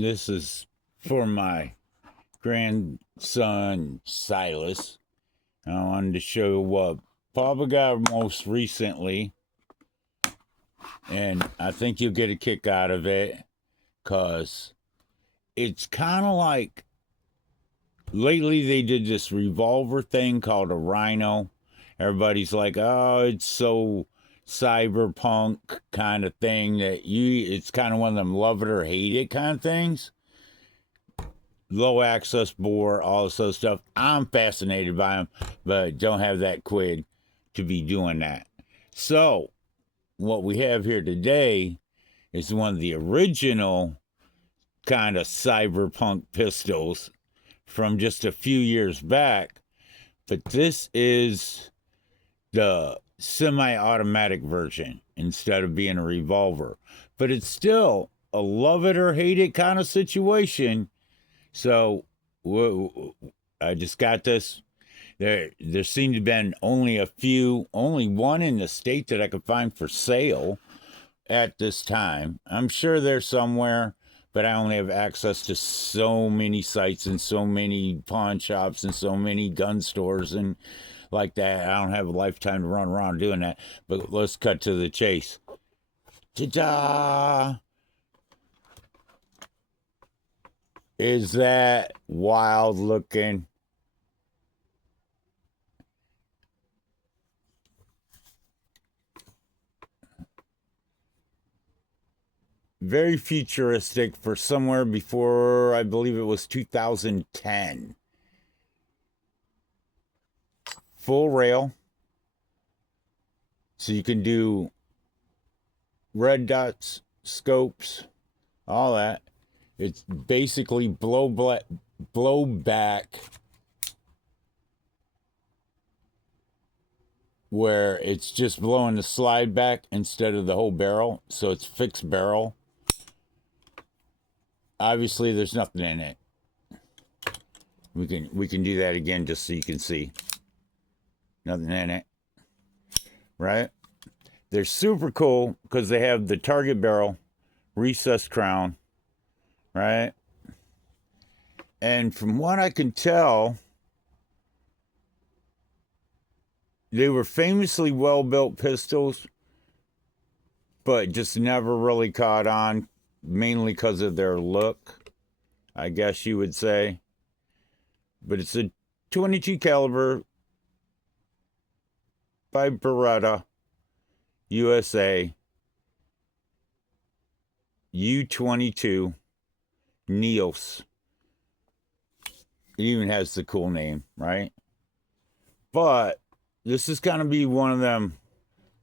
This is for my grandson Silas. I wanted to show what Papa got most recently, and I think you'll get a kick out of it because it's kind of like lately they did this revolver thing called a Rhino. Everybody's like, oh, it's so cyberpunk kind of thing that it's kind of one of them love it or hate it kind of things. Low access bore, all this other stuff. I'm fascinated by them, but don't have that quid to be doing that. So, what we have here today is one of the original kind of cyberpunk pistols from just a few years back, but this is the semi-automatic version instead of being a revolver. But it's still a love it or hate it kind of situation. So I just got this. There seemed to have been only one in the state that I could find for sale at this time. I'm sure there's somewhere, but I only have access to so many sites and so many pawn shops and so many gun stores and like that. I don't have a lifetime to run around doing that. But let's cut to the chase. Ta-da! Is that wild looking? Very futuristic for somewhere before, I believe it was 2010. Full rail. So you can do red dots, scopes, all that. It's basically blow back, where it's just blowing the slide back instead of the whole barrel. So it's fixed barrel. Obviously, there's nothing in it. We can do that again just so you can see. Nothing in it. Right? They're super cool because they have the target barrel, recessed crown, right? And from what I can tell, they were famously well-built pistols, but just never really caught on, mainly because of their look, I guess you would say. But it's a 22 caliber by Beretta, USA, u22 Neos. It even has the cool name, right? But this is going to be one of them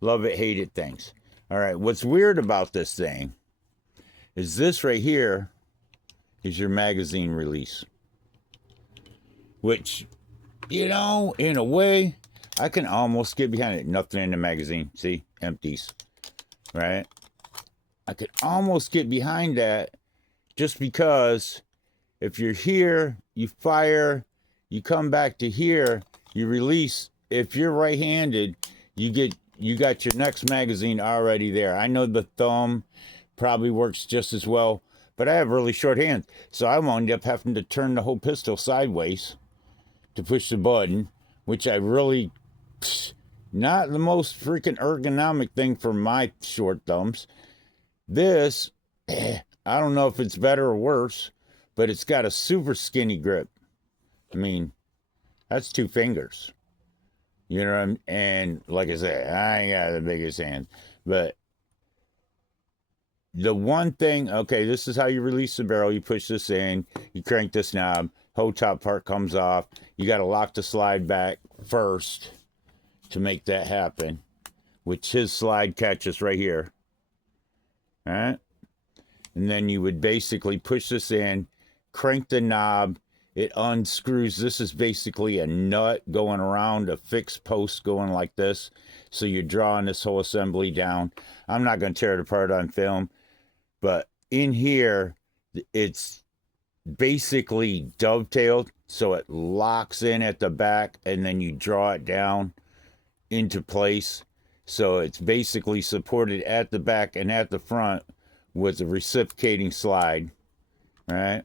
love it, hate it things. All right, what's weird about this thing is this right here is your magazine release. Which, in a way, I can almost get behind it. Nothing in the magazine. See? Empties. Right? I could almost get behind that just because if you're here, you fire, you come back to here, you release. If you're right-handed, you got your next magazine already there. I know the thumb probably works just as well, but I have really short hands, so I wound up having to turn the whole pistol sideways to push the button, which I really, not the most freaking ergonomic thing for my short thumbs. This, I don't know if it's better or worse, but it's got a super skinny grip. I mean, that's 2 fingers. You know what I mean? And like I said, I ain't got the biggest hands. But the one thing, okay, this is how you release the barrel. You push this in, you crank this knob, whole top part comes off. You got to lock the slide back first to make that happen, which his slide catches right here. All right? And then you would basically push this in, crank the knob, it unscrews. This is basically a nut going around a fixed post going like this. So you're drawing this whole assembly down. I'm not going to tear it apart on film, but in here, it's basically dovetailed. So it locks in at the back and then you draw it down into place. So it's basically supported at the back and at the front with a reciprocating slide. right?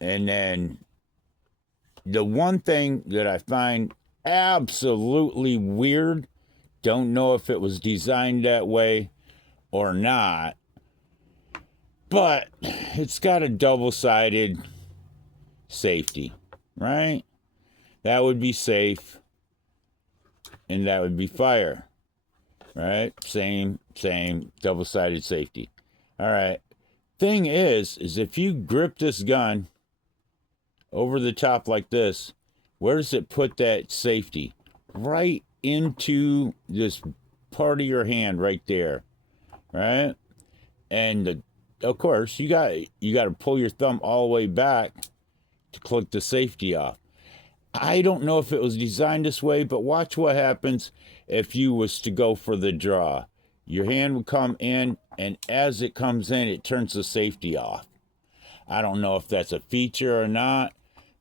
And then the one thing that I find absolutely weird, don't know if it was designed that way or not, but it's got a double-sided safety, right? That would be safe, and that would be fire, right? Same, double-sided safety. All right. Thing is if you grip this gun over the top like this, where does it put that safety? Right into this part of your hand right there, right? And of course, you got to pull your thumb all the way back to click the safety off. I don't know if it was designed this way, but watch what happens if you was to go for the draw. Your hand would come in, and as it comes in, it turns the safety off. I don't know if that's a feature or not,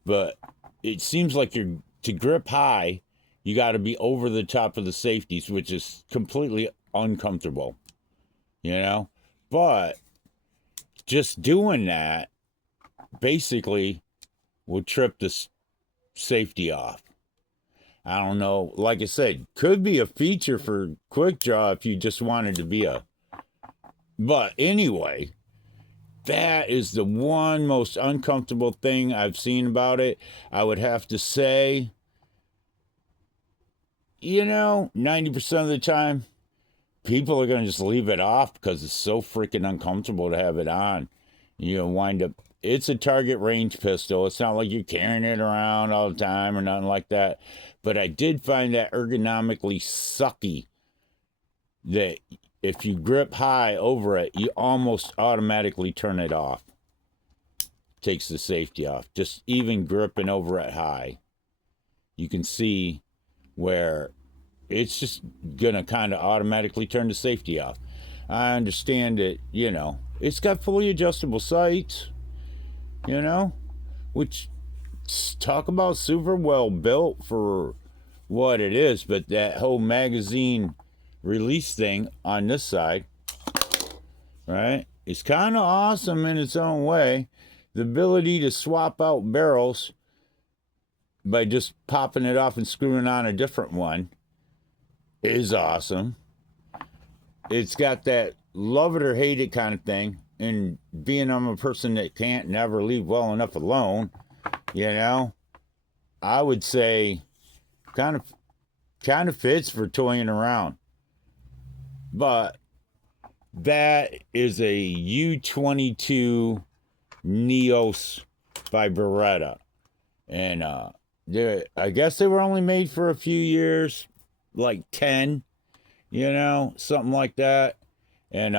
but it seems like to grip high, you got to be over the top of the safeties, which is completely uncomfortable, you know? But just doing that basically will trip the safety off. I don't know. Like I said, could be a feature for quick draw if you just wanted to be a... But anyway, that is the one most uncomfortable thing I've seen about it. I would have to say, 90% of the time, people are going to just leave it off because it's so freaking uncomfortable to have it on. Wind up... It's a target range pistol. It's not like you're carrying it around all the time or nothing like that. But I did find that ergonomically sucky that if you grip high over it, you almost automatically turn it off. Takes the safety off. Just even gripping over it high. You can see where it's just going to kind of automatically turn the safety off. I understand that, it's got fully adjustable sights, which, talk about super well built for what it is, but that whole magazine release thing on this side, right, is kind of awesome in its own way. The ability to swap out barrels by just popping it off and screwing on a different one is awesome. It's got that love it or hate it kind of thing. And being I'm a person that can't never leave well enough alone, I would say kind of fits for toying around. But that is a U22 Neos by Beretta. And I guess they were only made for a few years, like 10, something like that. And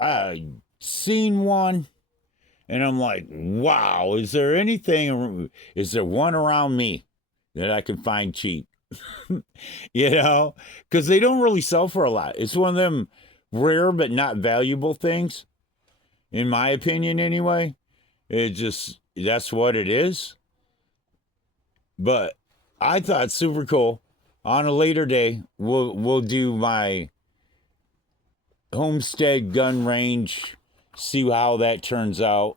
I seen one, and I'm like, wow, is there one around me that I can find cheap? Because they don't really sell for a lot. It's one of them rare but not valuable things, in my opinion anyway. That's what it is. But I thought super cool. On a later day, we'll do my homestead gun range, see how that turns out.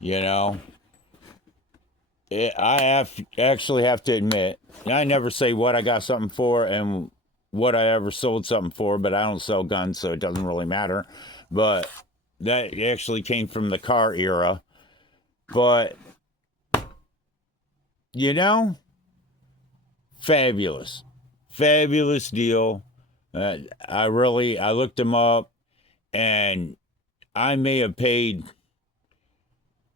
I actually have to admit, I never say what I got something for and what I ever sold something for, but I don't sell guns, so it doesn't really matter. But that actually came from the car era. But fabulous deal. I looked them up, and I may have paid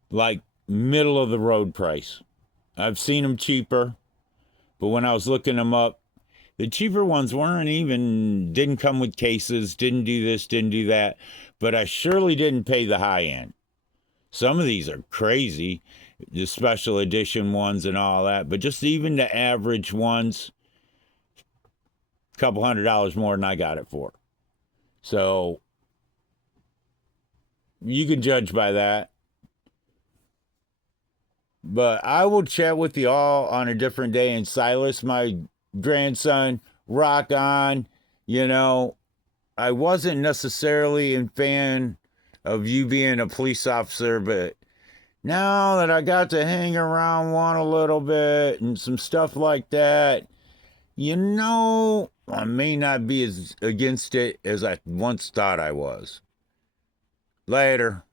like middle of the road price. I've seen them cheaper, but when I was looking them up, the cheaper ones didn't come with cases, didn't do this, didn't do that, but I surely didn't pay the high end. Some of these are crazy, the special edition ones and all that, but just even the average ones, a couple $100 more than I got it for. So you can judge by that. But I will chat with you all on a different day. And Silas, my grandson, rock on. I wasn't necessarily a fan of you being a police officer, but now that I got to hang around one a little bit and some stuff like that, I may not be as against it as I once thought I was. Later.